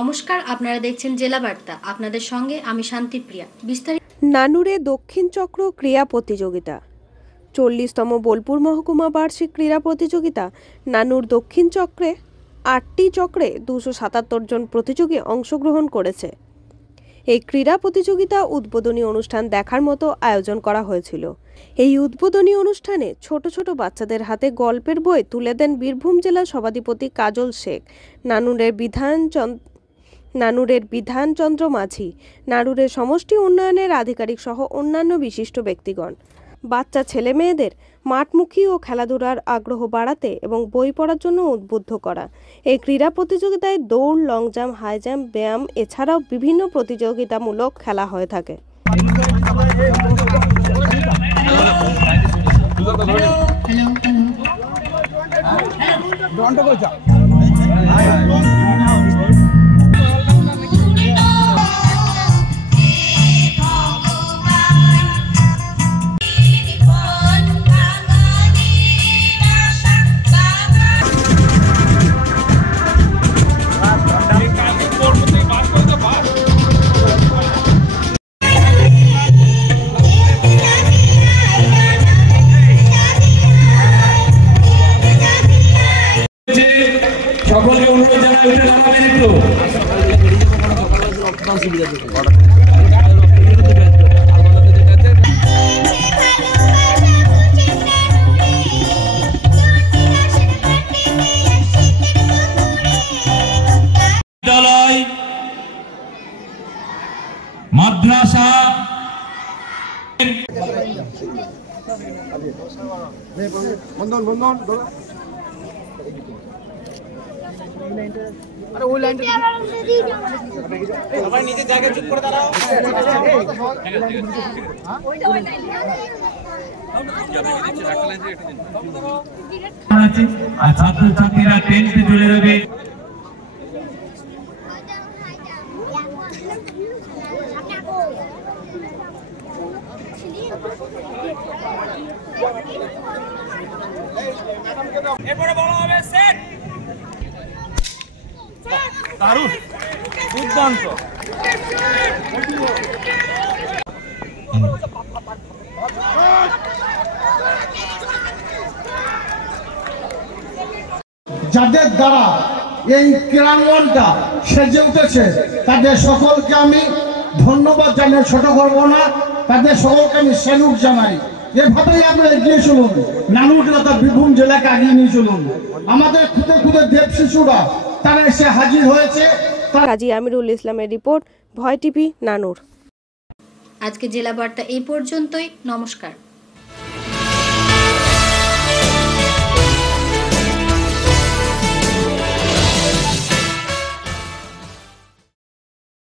নমস্কার, আপনারা দেখছেন জেলা বার্তা। আপনাদের সঙ্গে আমি শান্তিপ্রিয়া। বিস্তারিত। নানুরে দক্ষিণ চক্র ক্রীড়া প্রতিযোগিতা 40তম বোলপুর মহকুমা বার্ষিক ক্রীড়া প্রতিযোগিতা। নানুর দক্ষিণ চক্রে 8টি চক্রে 277 জন প্রতিযোগী অংশগ্রহণ করেছে। এই ক্রীড়া প্রতিযোগিতা উদ্বোধনী অনুষ্ঠান দেখার মতো আয়োজন করা হয়েছিল। এই উদ্বোধনী অনুষ্ঠানে ছোট ছোট বাচ্চাদের হাতে গল্পের বই তুলে দেন বীরভূম জেলা সভাধিপতি কাজল শেখ, নানুরের বিধানচন্দ্র মাঝি, নানুরের সমষ্টি উন্নয়নের আধিকারিক সহ অন্যান্য বিশিষ্ট ব্যক্তিগণ। বাচ্চা ছেলে মেয়েদের মাঠমুখী ও খেলাধুলার আগ্রহ বাড়াতে এবং বই পড়ার জন্য উদ্বুদ্ধ করা। এই ক্রীড়া প্রতিযোগিতায় দৌড়, লং জাম্প, হাই জাম্প, ব্যায়াম এছাড়াও বিভিন্ন প্রতিযোগিতামূলক খেলা হয়ে থাকে। সকলকে অনুরোধ জানাই উঠে দাঁড়াবেন একটু। বিদ্যালয়, মাদ্রাসা, अरे वो लाइन हमारे नीचे जाके चुप कर दाঁড়াও আর ছাত্রছাত্রীরা টেন্টে জুড়ে দেবে। এরপরে বলা হবে সেট। দারুণ, দুর্দান্ত। যাদের দ্বারা এই ক্রীড়াঙ্গনটা সেজে উঠেছে তাদের সকলকে আমি ধন্যবাদ জানিয়ে ছোট করব না, তাদের সকলকে আমি স্যালুট জানাই। এভাবেই আপনারা এগিয়ে চলুন, নানুর তথা বীরভূম জেলাকে এগিয়ে নিয়ে চলুন। আমাদের খুদে খুদে দেব শিশুরা তারা এসে হাজির হয়েছে। কাজী আমিরুল ইসলামের রিপোর্ট, ভয় টিভি, নানুর। আজকে জেলা বার্তা এই পর্যন্তই। নমস্কার।